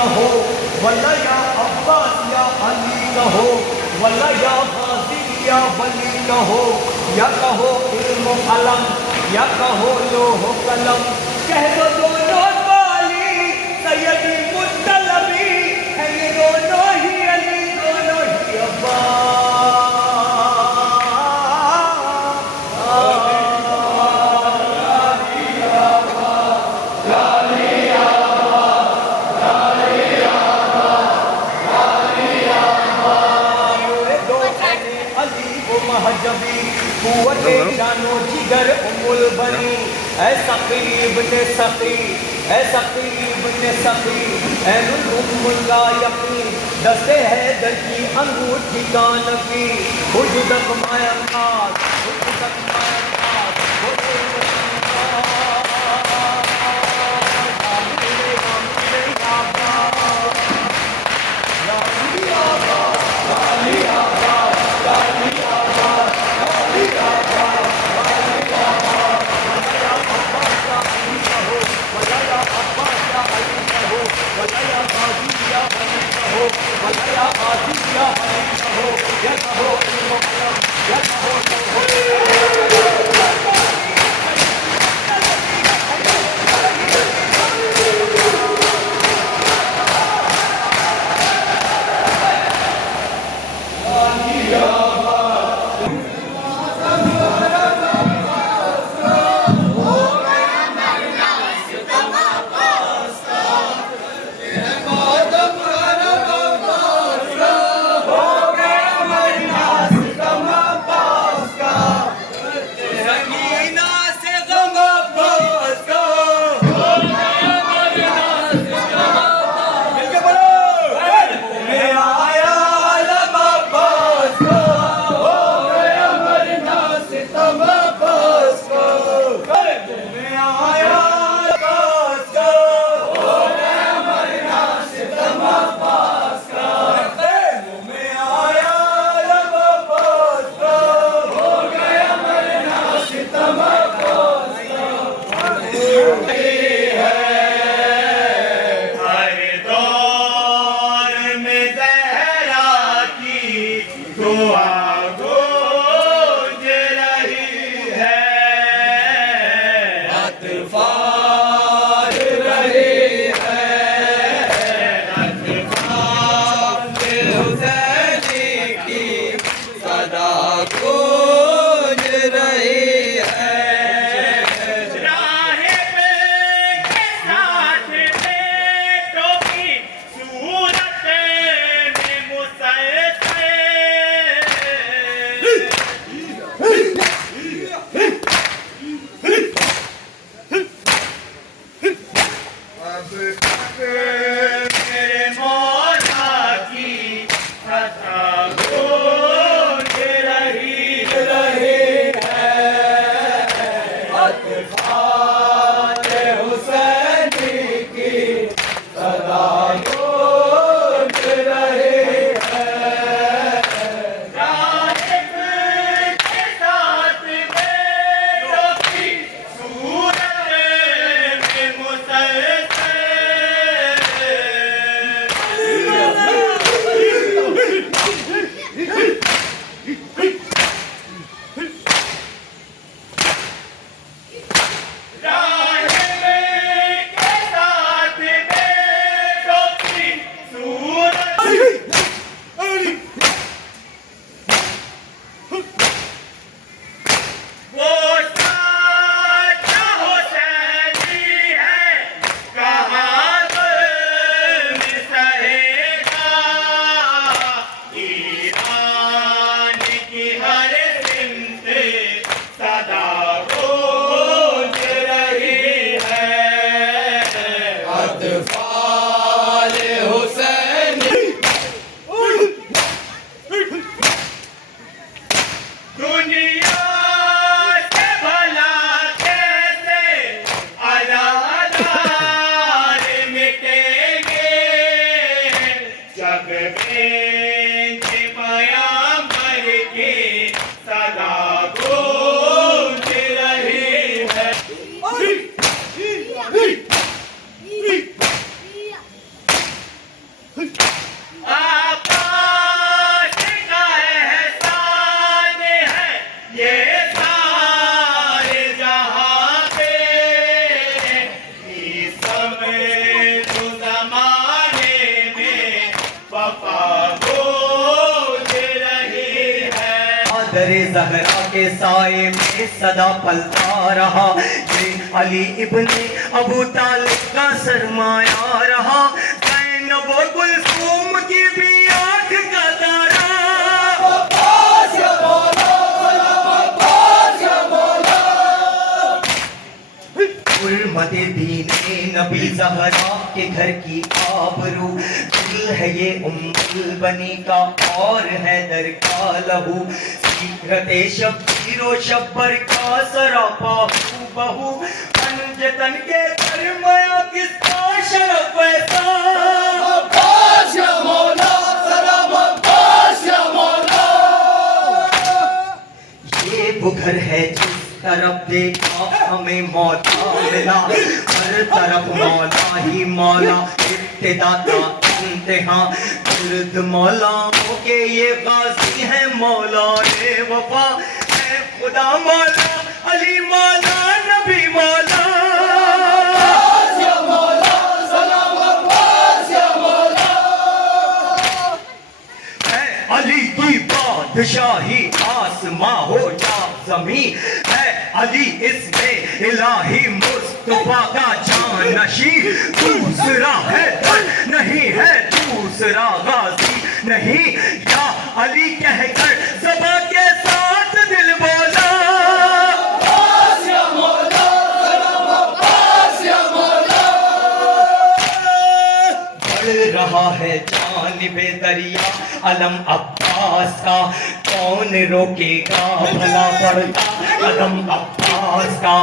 कहो, वल्ला या अब्बास या अली कहो, वल्ला या गाजी या वली कहो, या कहो इल्म अलम या कहो लोह कलम, कह दो दोनों वाली सैयदी मुत्तलबी है, ये दोनों ही अली दोनों ही अब्बास। कुव्वते शानो जिगर उम्मुल बनी, ऐ सकीब ने सकी, ऐ सकीब ने सकी, ऐनुल उम्मुल ला यकीन, दस्ते है दर की अंगूठी कान की, हुजुदक मायम खास, हुजुदक मायम खास, ज़हरा के साए में सदा पलता रहा। ये अली इब्ने अबू तालिब का सरमाया रहा। ज़ैनब व कुलसूम की भी आँख का तारा। हुर्मते दीने नबी ज़हरा के घर की आबरू। दिल है ये उम्मुल बनी का और है दर का लहू। सीरते शब्बीरो शब्बर का सरापा बहू। पंजतन के सरमाया किसका शरफ ऐसा। ये वो घर है जिस तरफ देखा हमें मौला मिला। हर तरफ मौला ही मौला, इब्तिदा का इंतहा। गिरद मौलाओं के ये गाजी है मौला रे वफा। है खुदा मौला, अली मौला, नबी मौला। है अली की बादशाही आसमां हो या ज़मी। है अली इसमें इलाही मुस्तफा का जानशी। दूसरा है नहीं है दूसरा गाजी नहीं। या अली कहकर ज़बा के साथ दिल बोला। बढ़ रहा है जानिबे दरिया अलम अब्बास का। कौन रोकेगा भला पड़ता कदम अब्बास का।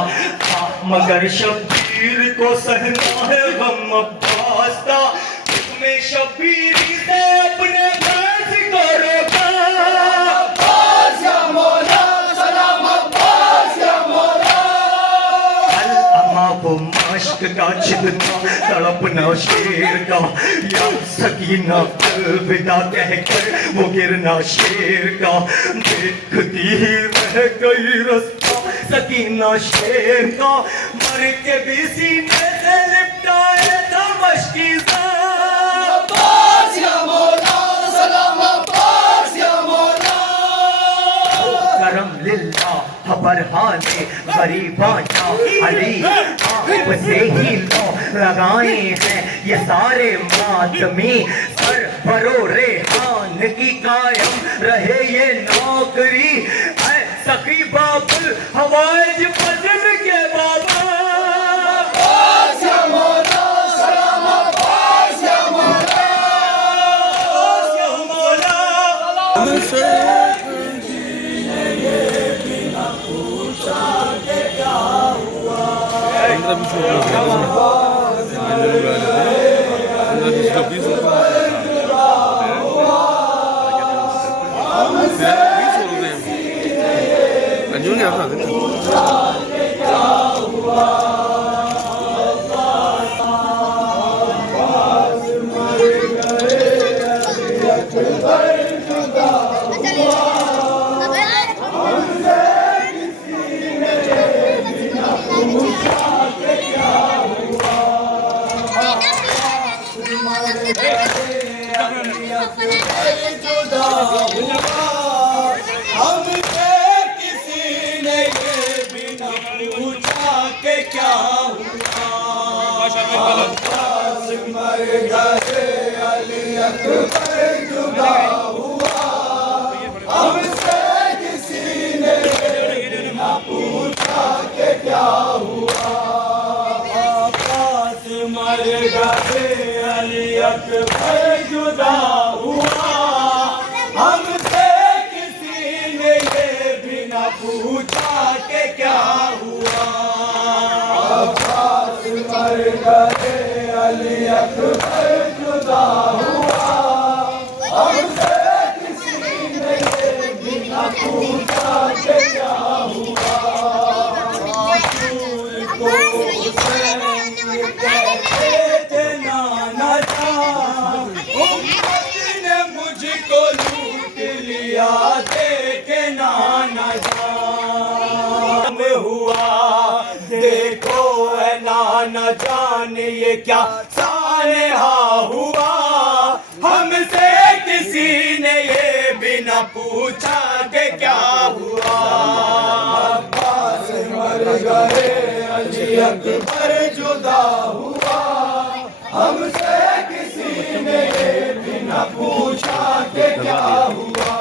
मगर शब्बीर को सहना है गम अब्बास का। उसमें शब्बीर से अपने फर्ज को रोका। वो मश्क का छिदना तड़पना शेर का। या सकीना अलविदा कहकर वो गिरना शेर का। देखती ही रह गई रास्ता सकीना शेर का। मर के भी सीने से लिपटाए था मशकीज़ा। करम लिल्ला खबर हाले गरीबा जा अली। आप से ही लो लगाए हैं ये सारे मातमी। सर बरो रेहान की कायम रहे ये नौकरी। है सखी बाबुल हवाइज फजल के बाबा। जुदा हुआ हमसे किसी ने ये भी न पूछा कि क्या हुआ। अब्बास मर गए अली अकबर जुदा हुआ हमसे किसी ने ये भी न पूछा कि क्या हुआ। मुझको लूट लिया देखे नाना जान हुआ। देखो है नाना जान ये क्या सानेहा हुआ। हमसे किसी ने ये बिना न पूछा कि क्या हुआ। अब्बास मर गए, अली अकबर जुदा हुआ, हमसे किसी ने ये भी न पूछा कि क्या हुआ।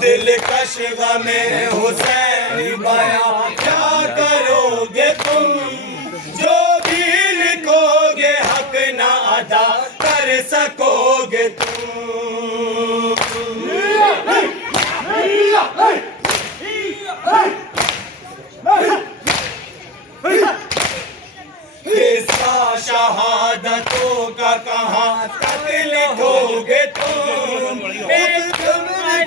दिलकश गमे हुसैन बया क्या करोगे तुम, जो भी लिखोगे हक ना अदा कर सकोगे तुम। किस्सा शहादतों का कहाँ तक लिखोगे तुम, एक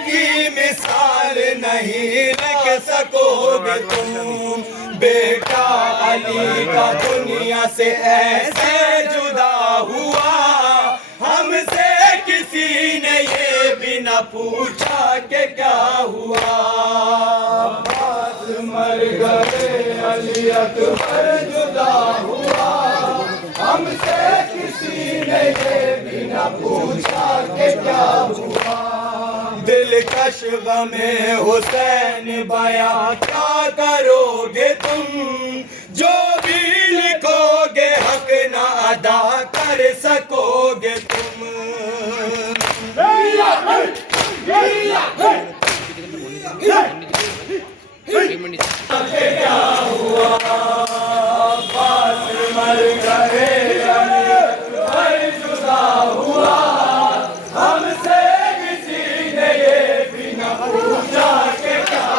की मिसाल नहीं लिख सकोगे तुम। बेटा अली का दुनिया से ऐसे जुदा हुआ, हमसे किसी ने ये भी न पूछा कि क्या हुआ। अब्बास मर गए, अली अकबर जुदा हुआ, हमसे किसी ने ये भी न पूछा कि क्या हुआ। दिलकश गमे हुसैन बया क्या करोगे तुम, जो भी लिखोगे हक ना अदा कर सकोगे तुम। क्या हुआ, अब्बास मर गए, अली अकबर जुदा हुआ, हमसे किसी ने ये भी न पूछा कि क्या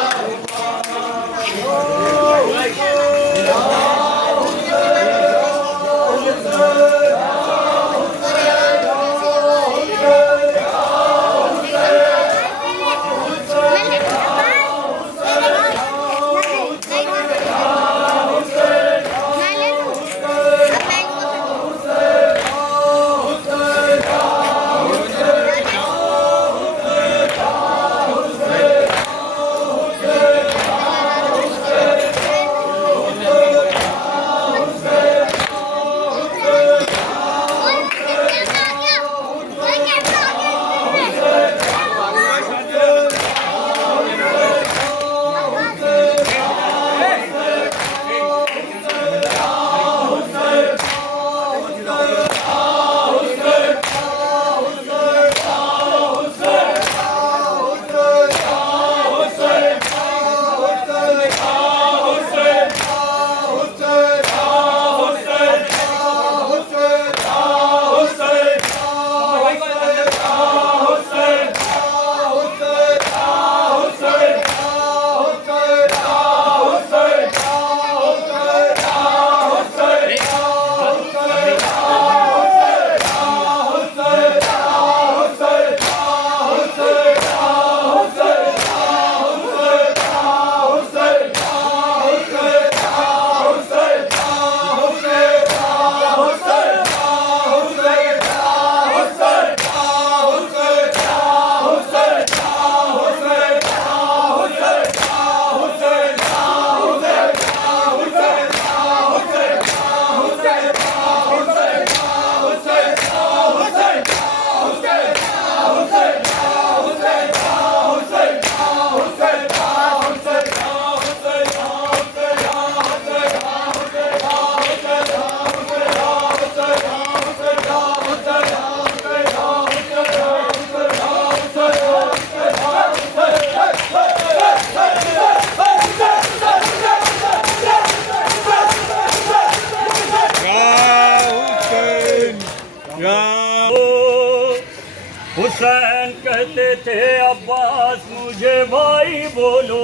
हुसैन कहते थे अब्बास मुझे भाई बोलो,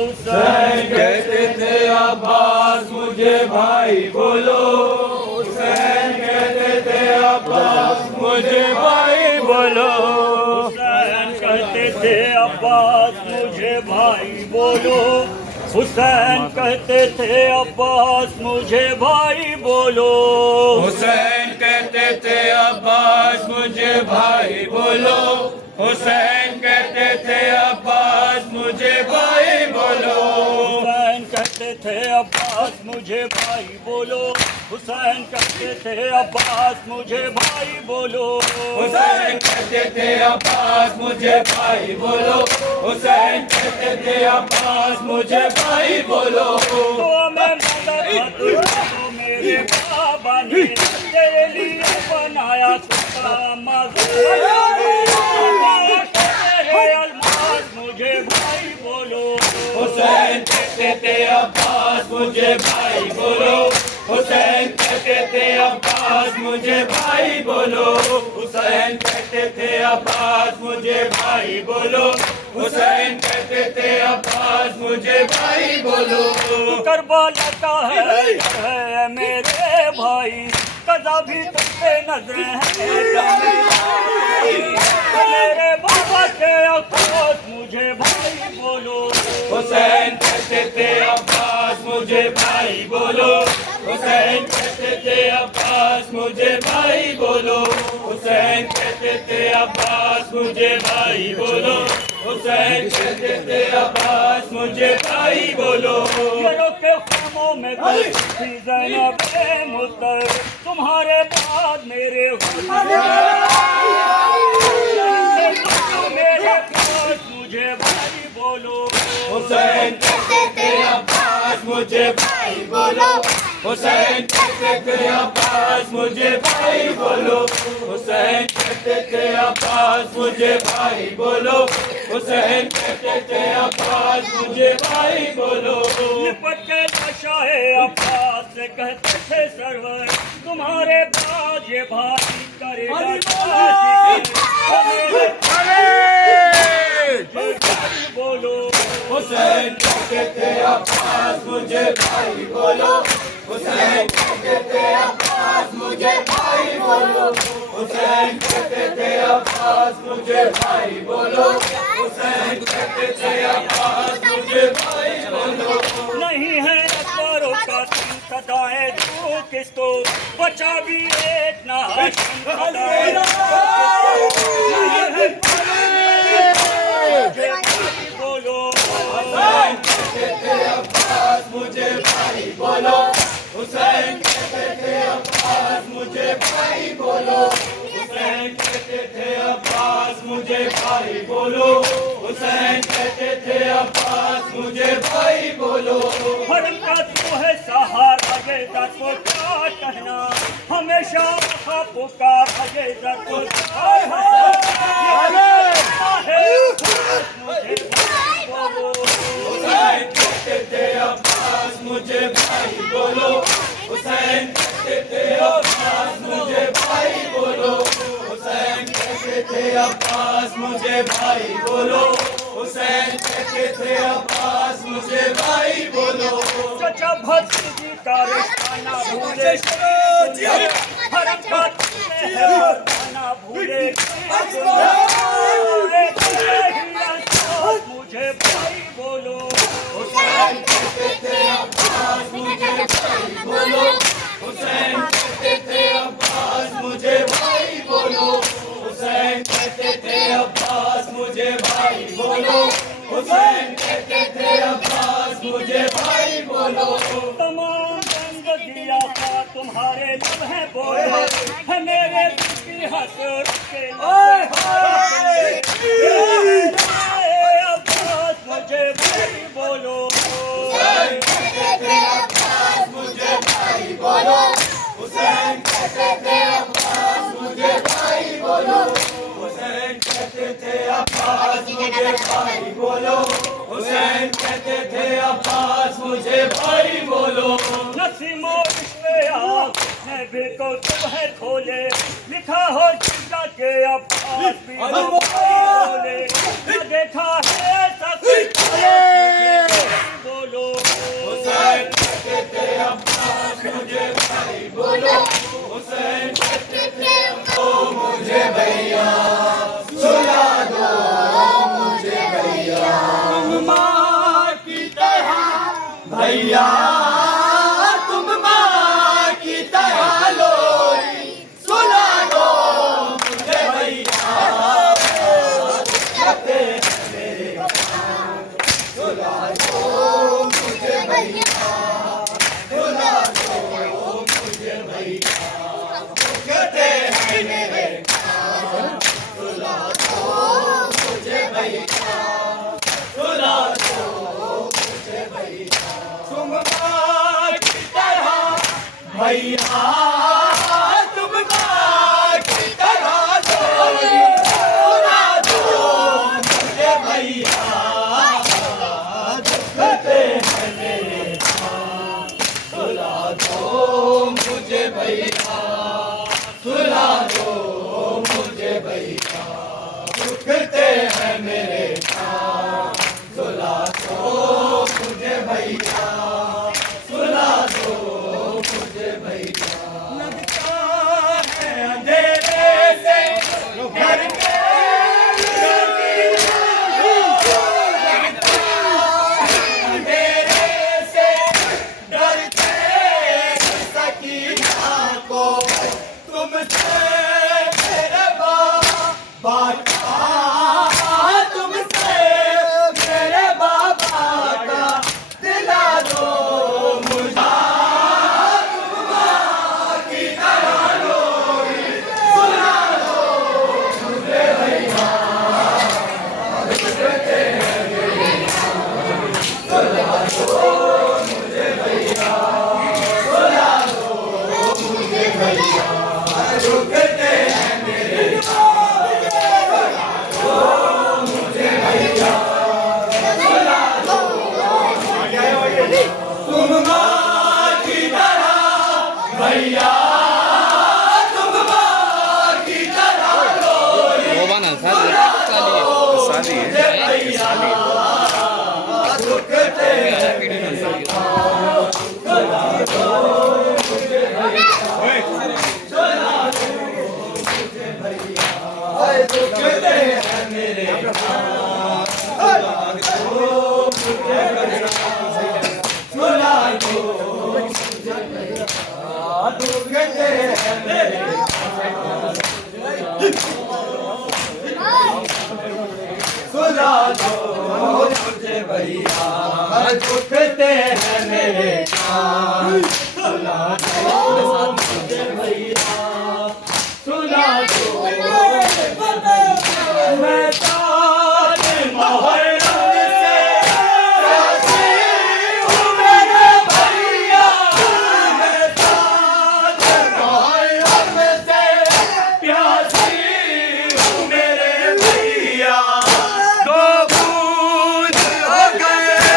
हुसैन कहते थे अब्बास मुझे भाई बोलो, हुसैन कहते थे अब्बास मुझे भाई बोलो, हुसैन कहते थे अब्बास मुझे भाई बोलो, हुसैन कहते थे अब्बास मुझे भाई बोलो, हुसैन कहते थे अब्बास मुझे भाई बोलो, हुसैन कहते थे अब्बास मुझे भाई बोलो, हुसैन कहते थे अब्बास मुझे भाई बोलो, हुसैन कहते थे अब्बास मुझे भाई बोलो, हुसैन कहते थे अब्बास मुझे भाई बोलो, हुसैन कहते थे अब्बास मुझे भाई बोलो। तो मैं मदद तो मेरे बाबा ने तेरे लिए बनाया खुदा अल्मास मुझे भाई बोलो, हुसैन कहते थे अब्बास मुझे भाई बोलो, हुसैन कहते थे अब्बास मुझे भाई बोलो, हुसैन कहते थे अब्बास मुझे भाई बोलो, हुसैन कहते थे अब्बास मुझे भाई बोलो। करबला का है मेरे भाई, कदा भी तुमसे नजरें हैं मेरे बाबा के अब्बास मुझे भाई बोलो, हुसैन कहते थे अब्बास मुझे भाई बोलो, हुसैन कहते थे अब्बास मुझे भाई बोलो, हुसैन कहते थे अब्बास मुझे भाई बोलो, हुसैन कहते थे अब्बास मुझे भाई बोलो। घरों के खामों में थी ज़ैनब मुत्तर, तुम्हारे बाद मेरे मेरे पास मुझे भाई बोलो, हुसैन कहते थे अब्बास मुझे भाई बोलो, हुसैन कहते थे अब्बास मुझे भाई बोलो, हुसैन कहते थे अब्बास मुझे भाई बोलो, हुसैन कहते थे अब्बास मुझे भाई बोलो। लिपट के नशाए अब्बास से कहते थे सरवर, तुम्हारे बाद ये भाई करेगा बोलो, हुसैन कहते थे अब्बास मुझे भाई बोलो, हुसैन कहते थे अब्बास मुझे भाई बोलो, हुसैन कहते थे अब्बास मुझे भाई बोलो, हुसैन कहते थे अब्बास मुझे भाई बोलो। नहीं है अकबरों का तुम सदाए दो किसको, बचा भी एक ना हाशिम सदाए दो बोलो, हुसैन कहते थे अब्बास मुझे भाई बोलो, हुसैन कहते थे अब्बास मुझे भाई बोलो, हुसैन कहते थे अब्बास मुझे भाई बोलो, हुसैन कहते थे अब्बास मुझे भाई बोलो। हरम का तू है सहारा ये दर को क्या कहना, हमेशा खापों का भगे दर को हुसैन कहते थे अब्बास मुझे भाई बोलो, हुसैन कहते थे अब्बास मुझे भाई बोलो, हुसैन कहते थे अब्बास मुझे भाई बोलो, हुसैन कहते थे अब्बास मुझे भाई बोलो। चचा भतीजी का रिश्ता ना भूले, हरम का तुमने है ना भूले, मुझे भाई बोलो, हुसैन कहते थे अब्बास मुझे भाई बोलो, हुसैन कहते थे अब्बास मुझे भाई बोलो, हुसैन कहते थे अब्बास मुझे भाई बोलो, हुसैन कहते थे अब्बास मुझे भाई बोलो। तमाम जिंदगियां का तुम्हारे लब है बोले, है मेरे दिल की हसरत के अब्बास मुझे भाई बोलो, हुसैन कहते थे अब्बास मुझे भाई बोलो, हुसैन कहते थे अब्बास मुझे भाई बोलो, हुसैन कहते थे अब्बास मुझे भाई बोलो, हुसैन कहते थे अब्बास मुझे भाई बोलो। नसीमो इश्क़े आपने भी तो तुम्हें खोले, लिखा हो जिंदा के अब्बास भी बोले, न देखा है सब बोलो, हुसैन कहते थे अब्बास मुझे भाई बोलो, हुसैन कहते थे मुझे भैया सुला दो मुझे भैया, तुम माँ की तरह भैया, तुम माँ की तरह लोरी सुला दो मुझे भैया, कहते हैं मेरे सुला दो मुझे भैया। भैया तुम माँ की तरह सुला दो मुझे भैया दुखते हैं मेरे सुला दो मुझे भैया सुला दो मुझे भैया दुखते हैं मेरे सुला दो मुझे भैया सुला दो मुझे भैया लगता है अंधेरे से घर के अंधेरे से डरते सकीना को तुमसे मेरे बाबा तुमसे मेरे बाबा का दिला दो मुझे तुम माँ की तरह लोरी सुला दो मुझे भैया दुखते हैं मेरे सुला दो मुझे भैया सुला दो मुझे भैया दुखते हैं मेरे तुम माँ की तरह भैया तुम माँ की तरह लोरी मुझे भैया दुखते हैं मेरे सुला दो मुझे भैया सुला दो मुझे भैया दुखते हैं मेरे सुला दो मुझे भैया दुखते हैं मेरे सुला दो मुझे भैया दुखते हैं मेरे सुला दो मुझे भैया सुला दो मैं ताज मोहर्रम से राजी हूँ मेरे भैया मैं ताज मोहर्रम से प्यासी हूँ मेरे भैया दो बूंद हो गए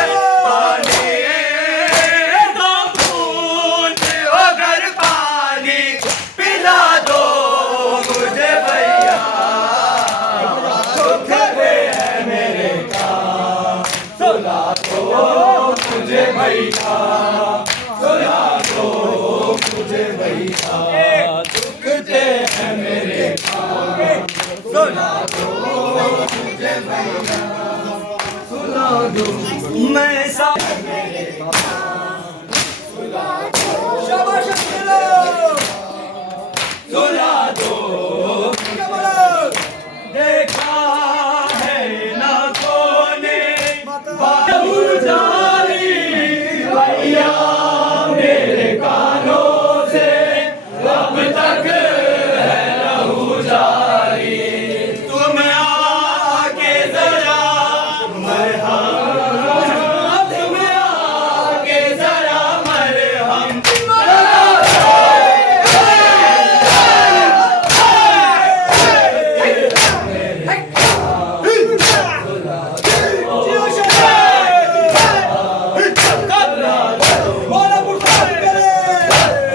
पानी दो बूंद हो गए पानी पिला दो मुझे भैया दुखते हैं मेरे सुला दो मुझे भैया सुला दो मुझे भैया दुखते हैं मेरे सुला दो मुझे भैया सुला दो मैं सा सुला दो देखा है ना कोने बाबू जारी भैया मेरे कानों से अब तक है लहू जारी तुम आके जरा मरहम तुम आके जरा मरहम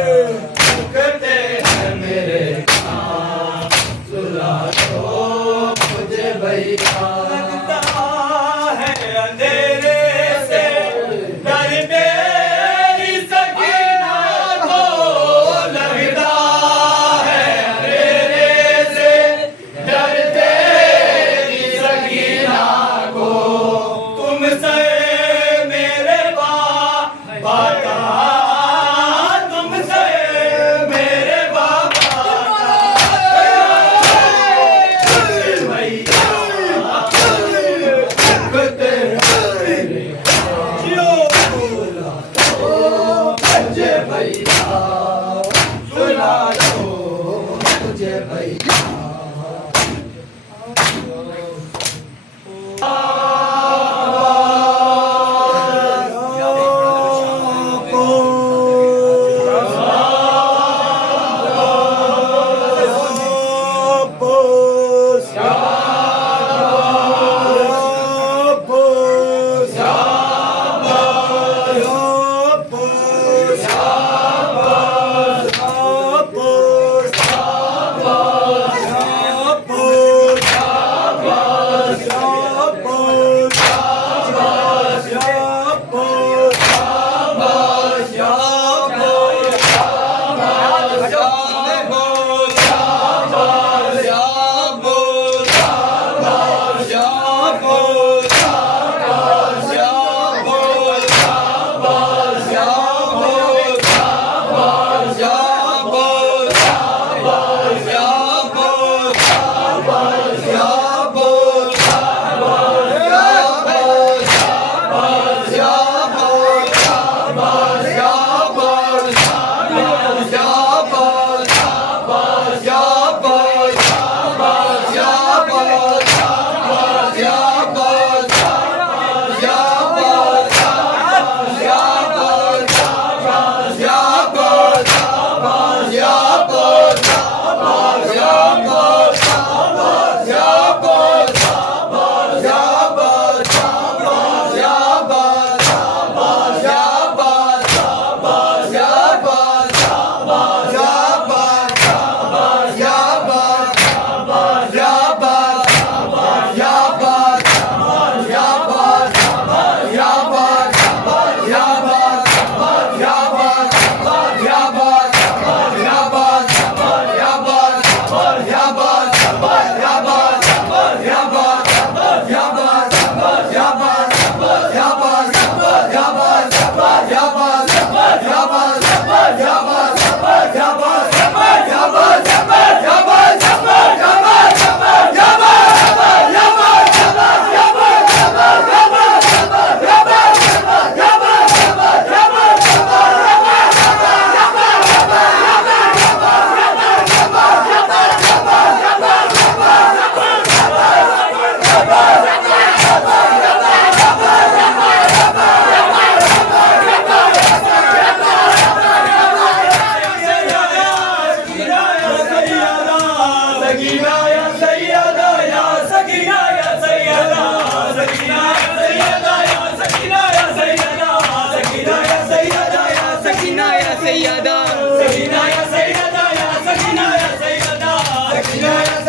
दुखते हैं मेरे सुला दो मुझे भैया लगता है अंधेरे से डरते सकीना को लगता है अंधेरे से डरते सकीना को तुमसे मेरे बाबा का तुमसे मेरे बाबा भैया दुखते हैं मेरे सुला दो मुझे भैया सुला दो मुझे भैया को सकीना या सैयदा या सकीना या सैयदा सकीना या सैयदा या सकीना या सैयदा सकीना या सैयदा या सकीना या सैयदा सकीना या सैयदा या सकीना या सैयदा सकीना या